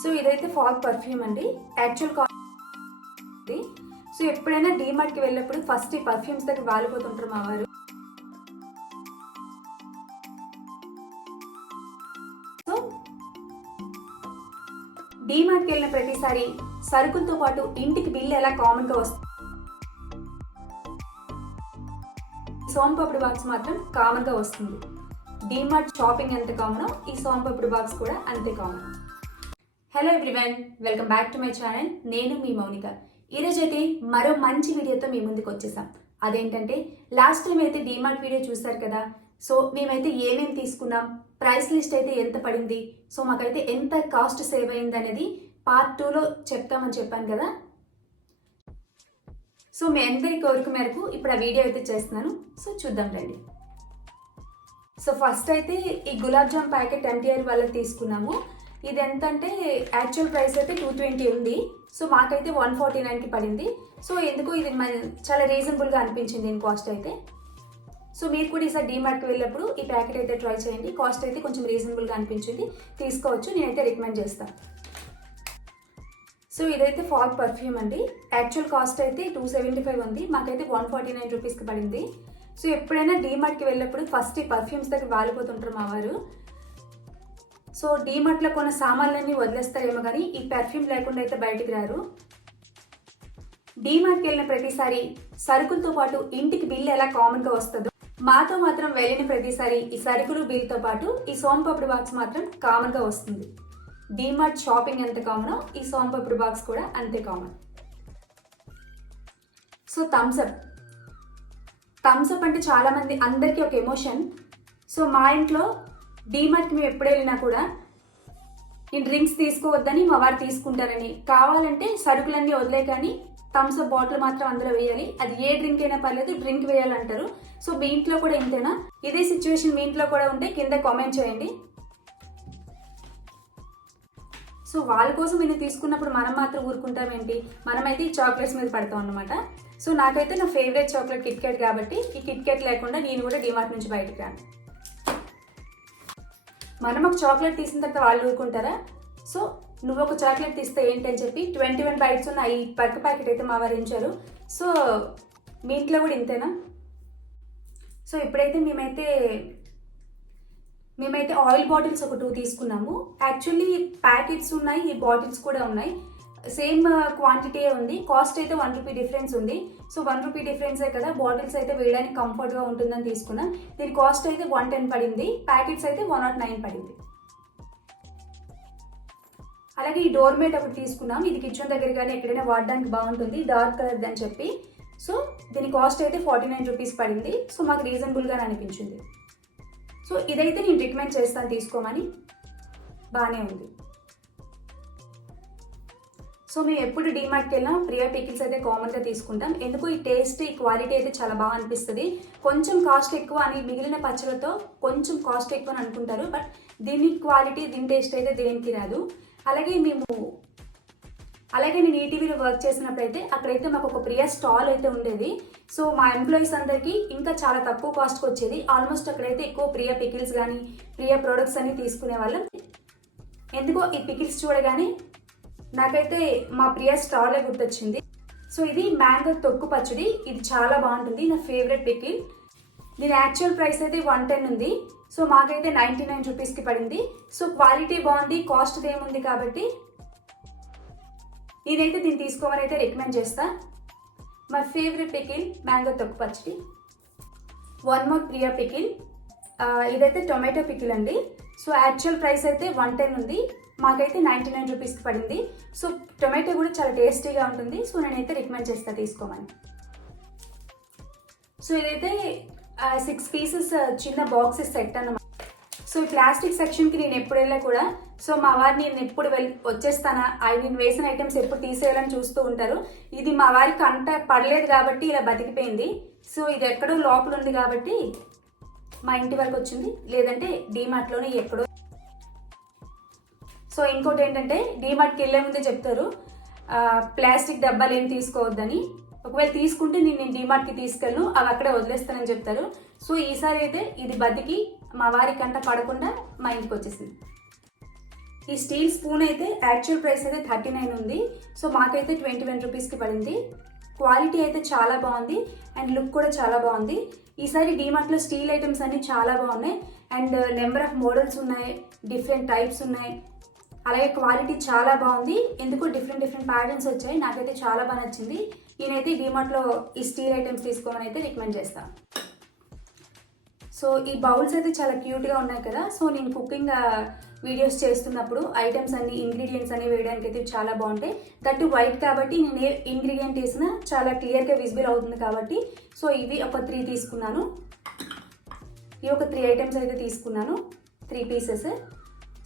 So ఇదైతే fog perfume అండి. Actual cost. So ఎప్పుడైనా డీమార్ట్కి వెళ్ళినప్పుడు ఫస్ట్ ఈ పర్ఫ్యూమ్స్ దగ్గర వాలిపోతుంటారు మా వారు. సో డీమార్ట్కి వెళ్ళిన ప్రతిసారి సరుకులతో పాటు ఇంటికి బిల్లు ఎలా కామన్గా వస్తుంది, సోంపాపిడి బాక్స్ మాత్రం కామన్గా వస్తుంది. డీమార్ట్ షాపింగ్ ఎంత కామనో ఈ సోంపాపిడి బాక్స్ కూడా అంతే common. Hello everyone, welcome back to my channel. నేను మీ మౌనిక. ఈరోజు అయితే మరో మంచి వీడియోతో మీ ముందుకు వచ్చేసాం. అదేంటంటే లాస్ట్ టైం అయితే డీమార్ట్ వీడియో చూసారు కదా. సో మేమైతే ఏమేమి తీసుకున్నాం, ప్రైస్ లిస్ట్ అయితే ఎంత పడింది, సో మాకైతే ఎంత కాస్ట్ సేవ్ అయింది అనేది పార్ట్ 2లో చెప్తామని చెప్పాను కదా. సో మీ అందరి కోరిక మేరకు ఇప్పుడు ఆ వీడియో అయితే చేస్తున్నాను. సో చూద్దాం రండి. సో ఫస్ట్ అయితే ఈ గులాబ్ జామ్ ప్యాకెట్ MTR వాళ్ళకి తీసుకున్నాము. ఇది ఎంత అంటే యాక్చువల్ ప్రైస్ అయితే 220 ఉంది. సో మాకైతే 149కి పడింది. సో ఎందుకు ఇది చాలా రీజనబుల్గా అనిపించింది దీని కాస్ట్ అయితే. సో మీరు కూడా ఈసారి డీమార్ట్కి వెళ్ళినప్పుడు ఈ ప్యాకెట్ అయితే ట్రై చేయండి. కాస్ట్ అయితే కొంచెం రీజనబుల్గా అనిపించింది, తీసుకోవచ్చు. నేనైతే రికమెండ్ చేస్తాను. సో ఇదైతే ఫాగ్ పర్ఫ్యూమ్ అండి. యాక్చువల్ కాస్ట్ అయితే 275 ఉంది, మాకైతే 149 రూపీస్కి పడింది. సో ఎప్పుడైనా డీమార్ట్కి వెళ్ళినప్పుడు ఫస్ట్ ఈ పర్ఫ్యూమ్స్ దగ్గర వాలిపోతుంటారు మా వారు. సో డీమార్ట్లో కొన్న సామాన్లన్నీ వదిలేస్తారేమో కానీ ఈ పర్ఫ్యూమ్ లేకుండా అయితే బయటికి రారు. డీమార్ట్కి వెళ్ళిన ప్రతిసారి సరుకులతో పాటు ఇంటికి బిల్లు ఎలా కామన్గా వస్తుందో, మాతో మాత్రం వెళ్ళిన ప్రతిసారి ఈ సరుకులు బిల్లుతో పాటు ఈ సోంపాపిడి బాక్స్ మాత్రం కామన్గా వస్తుంది. డీమార్ట్ షాపింగ్ ఎంత కామనో ఈ సోంపాపిడి బాక్స్ కూడా అంతే కామన్. సో థమ్స్అప్ అంటే చాలా మంది అందరికీ ఒక ఎమోషన్. సో మా ఇంట్లో డీమార్ట్కి మేము ఎప్పుడు వెళ్ళినా కూడా నేను డ్రింక్స్ తీసుకోవద్దని మా వారు తీసుకుంటారని, కావాలంటే సరుకులన్నీ వదిలే కానీ థమ్స్అప్ బాటిల్ మాత్రం అందులో వేయాలి, అది ఏ డ్రింక్ అయినా పర్లేదు డ్రింక్ వేయాలంటారు. సో మీ ఇంట్లో కూడా ఇంతేనా? ఇదే సిచ్యువేషన్ మీ ఇంట్లో కూడా ఉంటే కింద కామెంట్ చేయండి. సో వాళ్ళ కోసం ఇది తీసుకున్నప్పుడు మనం మాత్రం ఊరుకుంటాం ఏంటి? మనమైతే ఈ చాక్లెట్స్ మీద పడతాం అన్నమాట. సో నాకైతే నా ఫేవరెట్ చాక్లెట్ కిట్ క్యాట్ కాబట్టి ఈ కిట్ క్యాట్ లేకుండా నేను కూడా డీమార్ట్ నుంచి బయటకు రాను. మనం ఒక చాక్లెట్ తీసిన తర్వాత వాళ్ళు ఊరుకుంటారా? సో నువ్వు ఒక చాక్లెట్ తీస్తే ఏంటని చెప్పి 21 బైట్స్ ఉన్న ఈ పర్క్ ప్యాకెట్ అయితే మా వారు ఇచ్చారు. సో మీ ఇంట్లో కూడా ఇంతేనా? సో ఇప్పుడైతే మేమైతే ఆయిల్ బాటిల్స్ ఒక 2 తీసుకున్నాము. యాక్చువల్లీ ప్యాకెట్స్ ఉన్నాయి, ఈ బాటిల్స్ కూడా ఉన్నాయి, సేమ్ క్వాంటిటీ ఉంది. కాస్ట్ అయితే 1 రూపీ డిఫరెన్స్ ఉంది. సో 1 రూపీ డిఫరెన్సే కదా, బాటిల్స్ అయితే వేయడానికి కంఫర్ట్గా ఉంటుందని తీసుకున్నాం. దీని కాస్ట్ అయితే 110 పడింది, ప్యాకెట్స్ అయితే 109 పడింది. అలాగే ఈ డోర్ మేట్ ఒకటి తీసుకున్నాం. ఇది కిచెన్ దగ్గర కానీ ఎక్కడైనా వాడడానికి బాగుంటుంది, డార్క్ కలర్ అని చెప్పి. సో దీని కాస్ట్ అయితే 49 రూపీస్ పడింది. సో మాకు రీజనబుల్గా అనిపించింది. సో ఇదైతే నేను రికమెండ్ చేస్తాను తీసుకోమని, బాగానే ఉంది. సో మేము ఎప్పుడు డీమార్ట్కి వెళ్ళినా ప్రియా పికిల్స్ అయితే కామన్గా తీసుకుంటాం. ఎందుకు ఈ టేస్ట్, ఈ క్వాలిటీ అయితే చాలా బాగా అనిపిస్తుంది. కొంచెం కాస్ట్ ఎక్కువ అని మిగిలిన పచ్చళ్ళతో కొంచెం కాస్ట్ ఎక్కువ అని అనుకుంటారు, బట్ దీని క్వాలిటీ, దీని టేస్ట్ అయితే దేనికి రాదు. అలాగే నేను ఈటీవీలో వర్క్ చేసినప్పుడు అయితే అక్కడైతే మాకు ఒక ప్రియా స్టాల్ అయితే ఉండేది. సో మా ఎంప్లాయీస్ అందరికీ ఇంకా చాలా తక్కువ కాస్ట్కి వచ్చేది. ఆల్మోస్ట్ అక్కడైతే ఎక్కువ ప్రియా పికిల్స్ కానీ ప్రియా ప్రొడక్ట్స్ అన్ని తీసుకునే వాళ్ళం. ఎందుకో ఈ పికిల్స్ చూడగానే నాకైతే మా ప్రియా స్టాలే గుర్తొచ్చింది. సో ఇది మ్యాంగో తొక్కు పచ్చడి, ఇది చాలా బాగుంటుంది, నా ఫేవరెట్ పికిల్. దీని యాక్చువల్ ప్రైస్ అయితే 110 ఉంది. సో మాకైతే 99 రూపీస్కి పడింది. సో క్వాలిటీ బాగుంది, కాస్ట్ ఏముంది కాబట్టి నేనైతే దీన్ని తీసుకోమని అయితే రికమెండ్ చేస్తా. మై ఫేవరెట్ పికిల్ మ్యాంగో తొక్కు పచ్చడి. 1 మోర్ ప్రియా పికిల్, ఇదైతే టొమాటో పికిల్ అండి. సో యాక్చువల్ ప్రైస్ అయితే 110 ఉంది, మాకైతే 99 రూపీస్కి పడింది. సో టొమాటో కూడా చాలా టేస్టీగా ఉంటుంది. సో నేనైతే రికమెండ్ చేస్తా తీసుకోమని. సో ఇదైతే 6 పీసెస్ చిన్న బాక్సెస్ సెట్ అన్నమాట. సో ఈ ప్లాస్టిక్ సెక్షన్కి నేను ఎప్పుడు వెళ్ళా కూడా, సో మా వారు నేను ఎప్పుడు వచ్చేస్తానా, నేను వేసిన ఐటమ్స్ ఎప్పుడు తీసేయాలని చూస్తూ ఉంటారు. ఇది మా వారికి అంట పడలేదు కాబట్టి ఇలా బతికిపోయింది. సో ఇది ఎక్కడో లోపల ఉంది కాబట్టి మా ఇంటి వరకు వచ్చింది, లేదంటే డీమార్ట్లోనే ఎక్కడో. సో ఇంకోటి ఏంటంటే డీమార్ట్కి వెళ్ళే ముందే చెప్తారు ప్లాస్టిక్ డబ్బాలు ఏం తీసుకోవద్దని. ఒకవేళ తీసుకుంటే నేను డీమార్ట్కి తీసుకెళ్ళను, అవి అక్కడే వదిలేస్తానని చెప్తారు. సో ఈసారి అయితే ఇది బతికి మా వారి కంట పడకుండా మా ఇంటికి వచ్చేసింది. ఈ స్టీల్ స్పూన్ అయితే యాక్చువల్ ప్రైస్ అయితే 39 ఉంది. సో మాకైతే 21 రూపీస్కి పడింది. క్వాలిటీ అయితే చాలా బాగుంది అండ్ లుక్ కూడా చాలా బాగుంది. ఈసారి డీమార్ట్లో స్టీల్ ఐటమ్స్ అన్ని చాలా బాగున్నాయి అండ్ నెంబర్ ఆఫ్ మోడల్స్ ఉన్నాయి, డిఫరెంట్ టైప్స్ ఉన్నాయి, అలాగే క్వాలిటీ చాలా బాగుంది. ఎందుకు డిఫరెంట్ ప్యాటర్న్స్ వచ్చాయి, నాకైతే చాలా బాగా నచ్చింది. నేనైతే డీమార్ట్లో ఈ స్టీల్ ఐటమ్స్ తీసుకోమని అయితే రికమెండ్ చేస్తాను. సో ఈ బౌల్స్ అయితే చాలా క్యూట్గా ఉన్నాయి కదా. సో నేను కుకింగ్ వీడియోస్ చేస్తున్నప్పుడు ఐటమ్స్ అన్ని ఇంగ్రీడియంట్స్ అన్ని వేయడానికి అయితే చాలా బాగుంటాయి. దట్ వైట్ కాబట్టి నేను ఏ ఇంగ్రీడియంట్ వేసినా చాలా క్లియర్గా విజిబుల్ అవుతుంది కాబట్టి సో ఇవి ఒక 3 తీసుకున్నాను. ఇవి ఒక 3 ఐటమ్స్ అయితే తీసుకున్నాను, 3 పీసెస్.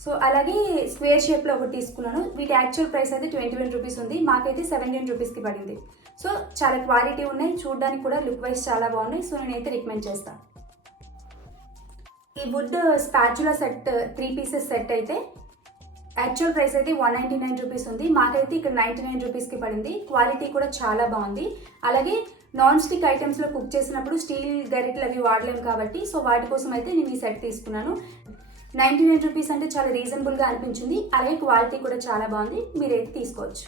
సో అలాగే స్క్వేర్ షేప్లో ఒకటి తీసుకున్నాను. వీటి యాక్చువల్ ప్రైస్ అయితే 21 రూపీస్ ఉంది, మాకైతే 17 రూపీస్కి పడింది. సో చాలా క్వాలిటీ ఉన్నాయి, చూడడానికి కూడా లుక్ వైజ్ చాలా బాగున్నాయి. సో నేనైతే రికమెండ్ చేస్తాను. ఈ wood spatula set 3 pieces set అయితే యాక్చువల్ ప్రైస్ అయితే 199 రూపీస్ ఉంది, మాకైతే ఇక్కడ 99 రూపీస్కి పడింది. క్వాలిటీ కూడా చాలా బాగుంది. అలాగే నాన్ స్టిక్ ఐటమ్స్లో కుక్ చేసినప్పుడు స్టీల్ గరిటెలు అవి వాడలేము కాబట్టి సో వాటి కోసం అయితే నేను ఈ సెట్ తీసుకున్నాను. 99 రూపీస్ అంటే చాలా రీజనబుల్గా అనిపించింది. అలాగే క్వాలిటీ కూడా చాలా బాగుంది, మీరైతే తీసుకోవచ్చు.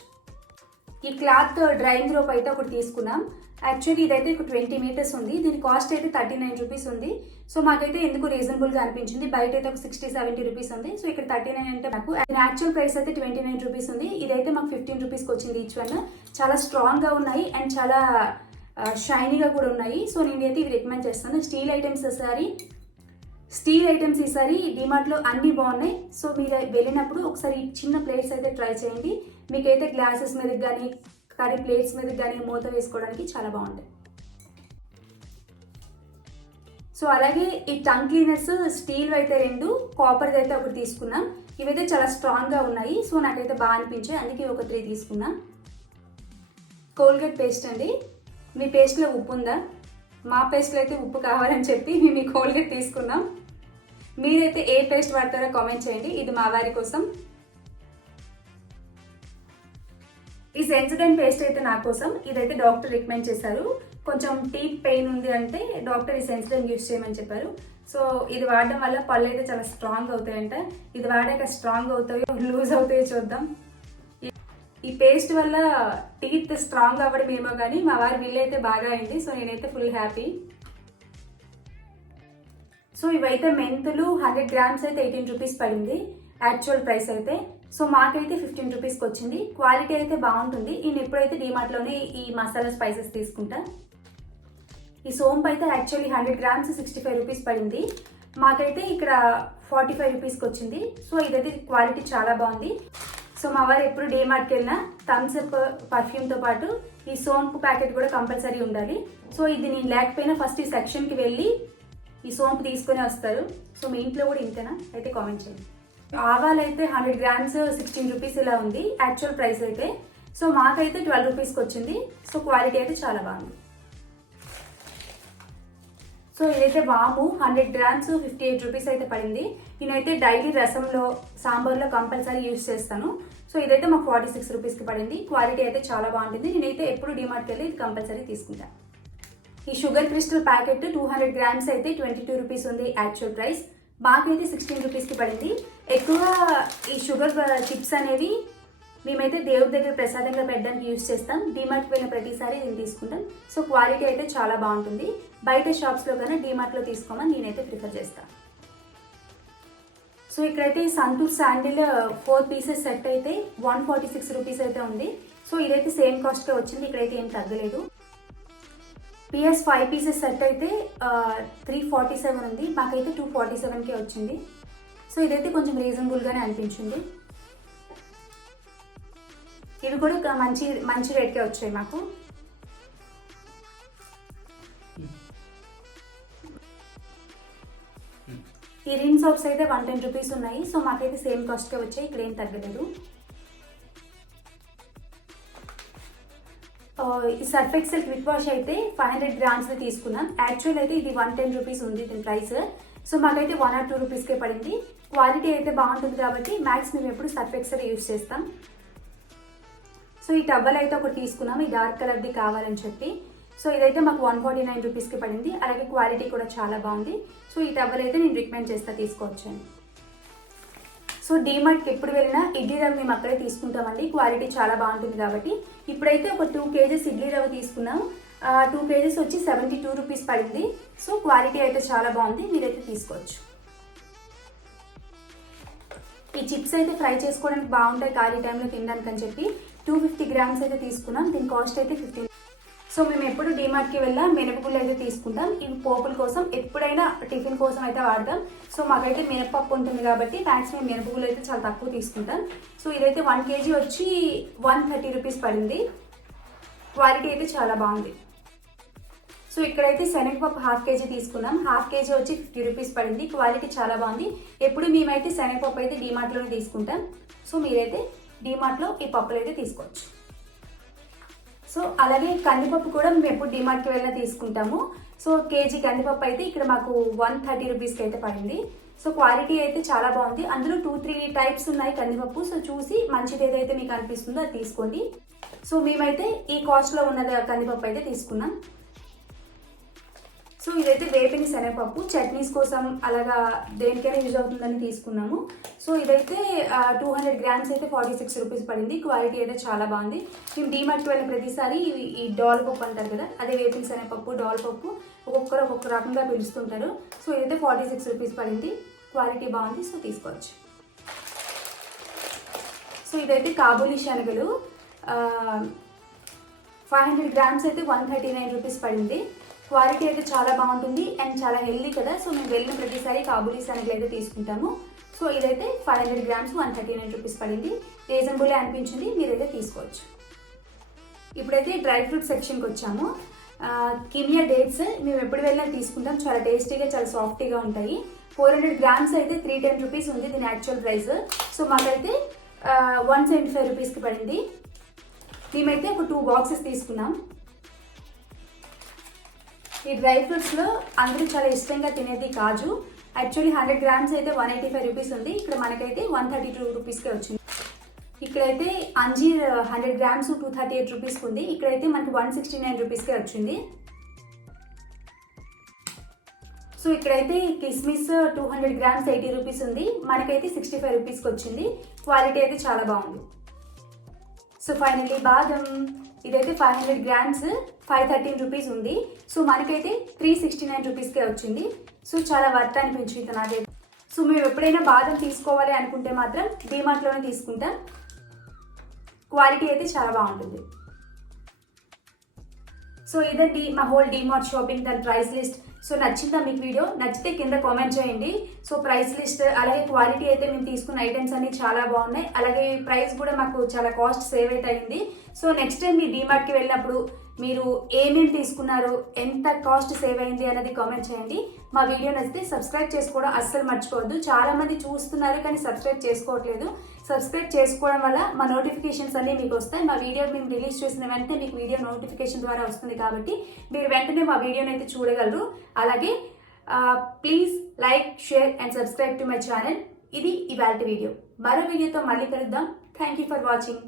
ఈ క్లాత్ డ్రైయింగ్ రోప్ అయితే ఒకటి తీసుకున్నాం. యాక్చువల్లీ ఇదైతే ఒక 20 మీటర్స్ ఉంది, దీని కాస్ట్ అయితే 39 రూపీస్ ఉంది. సో మాకైతే ఎందుకు రీజనబుల్గా అనిపించింది. బయట అయితే ఒక 60-70 రూపీస్ ఉంది. సో ఇక్కడ 39 అంటే నాకు యాక్చువల్ ప్రైస్ అయితే 29 రూపీస్ ఉంది. ఇదైతే మాకు 15 రూపీస్కి వచ్చింది ఈచ్ వన్. చాలా స్ట్రాంగ్గా ఉన్నాయి అండ్ చాలా షైనీగా కూడా ఉన్నాయి. సో నేనైతే ఇవి రికమెండ్ చేస్తాను. స్టీల్ ఐటమ్స్ ఈసారి డిమార్ట్లో అన్నీ బాగున్నాయి. సో మీరు వెళ్ళినప్పుడు ఒకసారి చిన్న ప్లేట్స్ అయితే ట్రై చేయండి. మీకైతే గ్లాసెస్ మీదకి కానీ కర్రీ ప్లేట్స్ మీదకి కానీ మూత వేసుకోవడానికి చాలా బాగుంటాయి. సో అలాగే ఈ టంగ్ క్లీనర్స్ స్టీల్ అయితే 2, కాపర్ది అయితే ఒకటి తీసుకున్నాం. ఇవైతే చాలా స్ట్రాంగ్గా ఉన్నాయి. సో నాకైతే బాగా అనిపించాయి, అందుకే ఒక 3 తీసుకున్నాం. కోల్గేట్ పేస్ట్ అండి. మీ పేస్ట్లో ఉప్పు ఉందా? మా పేస్ట్లో అయితే ఉప్పు కావాలని చెప్పి మేము ఈ కోల్గేట్ తీసుకున్నాం. మీరైతే ఏ పేస్ట్ వాడతారో కామెంట్ చేయండి, ఇది మా వారి కోసం. ఈ సెన్సోడైన్ పేస్ట్ అయితే నా కోసం, ఇదైతే డాక్టర్ రికమెండ్ చేశారు. కొంచెం టీత్ పెయిన్ ఉంది అంటే డాక్టర్ ఈ సెన్సోడైన్ యూజ్ చేయమని చెప్పారు. సో ఇది వాడడం వల్ల పళ్ళు అయితే చాలా స్ట్రాంగ్ అవుతాయంట. ఇది వాడాక స్ట్రాంగ్ అవుతాయో లూజ్ అవుతాయో చూద్దాం. ఈ పేస్ట్ వల్ల టీత్ స్ట్రాంగ్ అవ్వడం ఏమో కానీ మా వారి బిల్ అయితే బాగా అయింది. సో నేనైతే ఫుల్ హ్యాపీ. సో ఇవైతే మెంతులు 100 గ్రామ్స్ అయితే 18 రూపీస్ పడింది యాక్చువల్ ప్రైస్ అయితే. సో మాకైతే 15 రూపీస్కి వచ్చింది. క్వాలిటీ అయితే బాగుంటుంది. నేను ఎప్పుడైతే డీమార్ట్లోనే ఈ మసాలా స్పైసెస్ తీసుకుంటా. ఈ సోంపు అయితే యాక్చువల్లీ 100 గ్రామ్స్ 65 రూపీస్ పడింది, మాకైతే ఇక్కడ 45 రూపీస్కి వచ్చింది. సో ఇదైతే క్వాలిటీ చాలా బాగుంది. సో మా వారు ఎప్పుడు డీమార్ట్కి వెళ్ళినా థమ్స్ అప్ పర్ఫ్యూమ్తో పాటు ఈ సోంపు ప్యాకెట్ కూడా కంపల్సరీ ఉండాలి. సో ఇది నేను లేకపోయినా ఫస్ట్ ఈ సెక్షన్కి వెళ్ళి ఈ సోంపు తీసుకొని వస్తారు. సో మీ ఇంట్లో కూడా ఇంతేనా అయితే కామెంట్ చేయండి. ఆవాలు అయితే 100 గ్రామ్స్ 16 రూపీస్ ఇలా ఉంది యాక్చువల్ ప్రైస్ అయితే. సో మాకైతే 12 రూపీస్కి వచ్చింది. సో క్వాలిటీ అయితే చాలా బాగుంది. సో ఇదైతే వాము 100 గ్రామ్స్ 58 రూపీస్ అయితే పడింది. నేనైతే డైలీ రసంలో సాంబార్లో కంపల్సరీ యూజ్ చేస్తాను. సో ఇదైతే మాకు 46 రూపీస్కి పడింది. క్వాలిటీ అయితే చాలా బాగుంటుంది. నేనైతే ఎప్పుడు డీమార్ట్కి వెళ్ళి ఇది కంపల్సరీ తీసుకుంటాను. ఈ షుగర్ క్రిస్టల్ ప్యాకెట్ 200 గ్రామ్స్ అయితే 22 రూపీస్ ఉంది యాక్చువల్ ప్రైస్. మాకైతే 16 రూపీస్కి పడింది. ఎక్కువ ఈ షుగర్ చిప్స్ అనేవి మేమైతే దేవుడి దగ్గర ప్రసాదంగా పెట్టడానికి యూజ్ చేస్తాం. డీమార్ట్కి వెళ్ళిన ప్రతిసారి దీన్ని తీసుకుంటాం. సో క్వాలిటీ అయితే చాలా బాగుంటుంది. బయట షాప్స్లో కన్నా డీమార్ట్లో తీసుకోమని నేనైతే ప్రిఫర్ చేస్తాను. సో ఇక్కడైతే సంతూర్ శాండిల్ 4 పీసెస్ సెట్ అయితే 146 రూపీస్ అయితే ఉంది. సో ఇదైతే సేమ్ కాస్ట్గా వచ్చింది, ఇక్కడైతే ఏం తగ్గలేదు. PS 5 పీసెస్ సెట్ అయితే 347 ఉంది, మాకైతే 247కే వచ్చింది. సో ఇదైతే కొంచెం రీజనబుల్గానే అనిపించింది. ఇవి కూడా మంచి రేట్కే వచ్చాయి మాకు. ఈ రిన్ సోప్స్ అయితే 110 రూపీస్ ఉన్నాయి. సో మాకైతే సేమ్ కాస్ట్కే వచ్చాయి, ఇక్కడ ఏం తగ్గలేదు. ఈ సర్ఫ్ ఎక్సెల్ క్విక్ వాష్ అయితే 500 గ్రామ్స్ తీసుకున్నాం. యాక్చువల్ అయితే ఇది 110 రూపీస్ ఉంది దీని ప్రైస్. సో మాకైతే 1 or 2 రూపీస్కే పడింది. క్వాలిటీ అయితే బాగుంటుంది కాబట్టి మ్యాక్స్ మేము ఎప్పుడు సర్ఫ్ ఎక్సెల్ యూజ్ చేస్తాం. సో ఈ టవల్ అయితే ఒకటి తీసుకున్నాం, ఈ డార్క్ కలర్ది కావాలని చెప్పి. సో ఇదైతే మాకు 149 రూపీస్కి పడింది. అలాగే క్వాలిటీ కూడా చాలా బాగుంది. సో ఈ టవల్ అయితే నేను రికమెండ్ చేస్తా, తీసుకోవచ్చండి. సో డీమార్ట్కి ఎప్పుడు వెళ్ళినా ఇడ్లీ రవ్వ మేము అక్కడే తీసుకుంటామండి, క్వాలిటీ చాలా బాగుంటుంది కాబట్టి. ఇప్పుడైతే ఒక 2 కేజెస్ ఇడ్లీ రవ్వ తీసుకున్నాం. 2 కేజెస్ వచ్చి 72 రూపీస్ పడింది. సో క్వాలిటీ అయితే చాలా బాగుంది, మీరైతే తీసుకోవచ్చు. ఈ చిప్స్ అయితే ఫ్రై చేసుకోవడానికి బాగుంటాయి ఖాళీ టైంలో తినడానికి అని చెప్పి 250 గ్రామ్స్ అయితే తీసుకున్నాం. దీని కాస్ట్ అయితే 15. సో మేము ఎప్పుడు డీమార్ట్కి వెళ్ళా మినపగుళ్ళు అయితే తీసుకుంటాం. ఇవి పోపుల కోసం, ఎప్పుడైనా టిఫిన్ కోసం అయితే వాడతాం. సో మాకైతే మినపప్పు ఉంటుంది కాబట్టి మ్యాక్సిమం మినపగుళ్ళు అయితే చాలా తక్కువ తీసుకుంటాం. సో ఇదైతే 1 కేజీ వచ్చి 130 రూపీస్ పడింది. క్వాలిటీ అయితే చాలా బాగుంది. సో ఇక్కడైతే శనగపప్పు 1/2 కేజీ తీసుకున్నాం. 1/2 కేజీ వచ్చి 50 రూపీస్ పడింది. క్వాలిటీ చాలా బాగుంది. ఎప్పుడు మేమైతే శనగపప్పు అయితే డీమార్ట్లోనే తీసుకుంటాం. సో మీరైతే డీమార్ట్లో ఈ పప్పులు అయితే తీసుకోవచ్చు. సో అలాగే కందిపప్పు కూడా మేము ఎప్పుడు డీమార్ట్కి వెళ్ళినా తీసుకుంటాము. సో కేజీ కందిపప్పు అయితే ఇక్కడ మాకు 130 రూపీస్కి అయితే పడింది. సో క్వాలిటీ అయితే చాలా బాగుంది. అందులో 2-3 టైప్స్ ఉన్నాయి కందిపప్పు. సో చూసి మంచిది ఏదైతే మీకు అనిపిస్తుందో అది తీసుకోండి. సో మేమైతే ఈ కాస్ట్లో ఉన్న కందిపప్పు అయితే తీసుకున్నాం. సో ఇదైతే వేపిన శనగపప్పు చట్నీస్ కోసం అలాగా దేనికైనా యూజ్ అవుతుందని తీసుకున్నాము. సో ఇదైతే 200 గ్రామ్స్ అయితే 46 రూపీస్ పడింది. క్వాలిటీ అయితే చాలా బాగుంది. మేము డీమార్ట్కి వెళ్ళిన ప్రతిసారి ఈ డాల్ పప్పు అంటారు కదా, అదే వేపిన శనగపప్పు, డాల్ పప్పు ఒక్కొక్కరు ఒక్కొక్క రకంగా పిలుస్తుంటారు. సో ఇదైతే 46 రూపీస్ పడింది. క్వాలిటీ బాగుంది. సో తీసుకోవచ్చు. సో ఇదైతే కాబూలీ శనగలు 500 గ్రామ్స్ అయితే 139 రూపీస్ పడింది. క్వాలిటీ అయితే చాలా బాగుంటుంది అండ్ చాలా హెల్దీ కదా. సో మేము వెళ్ళిన ప్రతిసారి కాబూలీ శనగలు అయితే తీసుకుంటాము. సో ఇదైతే 500 గ్రామ్స్ 139 రూపీస్ పడింది. రీజనబుల్లే అనిపించింది, మీరైతే తీసుకోవచ్చు. ఇప్పుడైతే డ్రై ఫ్రూట్ సెక్షన్కి వచ్చాము. కిమియా డేట్స్ మేము ఎప్పుడు వెళ్ళినా తీసుకుంటాం. చాలా టేస్టీగా, చాలా సాఫ్టీగా ఉంటాయి. 400 గ్రామ్స్ అయితే 310 రూపీస్ ఉంది దీని యాక్చువల్ ప్రైస్. సో మాకైతే 175 రూపీస్కి పడింది. మేమైతే ఒక 2 బాక్సెస్ తీసుకున్నాం. ఈ డ్రై ఫ్రూట్స్లో అందరూ చాలా ఇష్టంగా తినేది కాజు. యాక్చువల్లీ 100 గ్రామ్స్ అయితే 185 రూపీస్ ఉంది. ఇక్కడ మనకైతే 132 రూపీస్కే వచ్చింది. ఇక్కడైతే అంజీర్ 100 గ్రామ్స్ 238 రూపీస్కి ఉంది. ఇక్కడైతే మనకి 169 రూపీస్కే వచ్చింది. సో ఇక్కడైతే కిస్మిస్ 200 గ్రామ్స్ 80 రూపీస్ ఉంది. మనకైతే 65 రూపీస్కి వచ్చింది. క్వాలిటీ అయితే చాలా బాగుంది. సో ఫైనల్లీ బాదం ఇదైతే 500 గ్రామ్స్ 513 రూపీస్ ఉంది. సో మనకైతే 369 రూపీస్కే వచ్చింది. సో చాలా వర్త్ అనిపించింది నాకైతే. సో మేము ఎప్పుడైనా బాదం తీసుకోవాలి అనుకుంటే మాత్రం డీమార్ట్లోనే తీసుకుంటాం. క్వాలిటీ అయితే చాలా బాగుంటుంది. సో ఇదండి మా హోల్ డీమార్ట్ షాపింగ్ దాని ప్రైస్ లిస్ట్. సో నచ్చిందా మీకు వీడియో? నచ్చితే కింద కామెంట్ చేయండి. సో ప్రైస్ లిస్ట్ అలాగే క్వాలిటీ అయితే మేము తీసుకున్న ఐటమ్స్ అన్ని చాలా బాగున్నాయి. అలాగే ప్రైస్ కూడా మాకు చాలా కాస్ట్ సేవ్ అయితే అయింది. సో నెక్స్ట్ టైం మీ డీమార్ట్కి వెళ్ళినప్పుడు మీరు ఏమేమి తీసుకున్నారు, ఎంత కాస్ట్ సేవ్ అయింది అన్నది కామెంట్ చేయండి. మా వీడియో నచ్చితే సబ్స్క్రైబ్ చేసుకోవడం అస్సలు మర్చిపోవద్దు. చాలా మంది చూస్తున్నారు కానీ సబ్స్క్రైబ్ చేసుకోవట్లేదు. సబ్స్క్రైబ్ చేసుకోవడం వల్ల మా నోటిఫికేషన్స్ అన్నీ మీకు వస్తాయి. మా వీడియో మేము రిలీజ్ చేసిన వెంటనే మీకు వీడియో నోటిఫికేషన్ ద్వారా వస్తుంది కాబట్టి మీరు వెంటనే మా వీడియోని అయితే చూడగలరు. అలాగే please like, share and subscribe to my channel. ఇది ఇవాల్టి వీడియో. మరో వీడియోతో మళ్ళీ కలుద్దాం. Thank you for watching.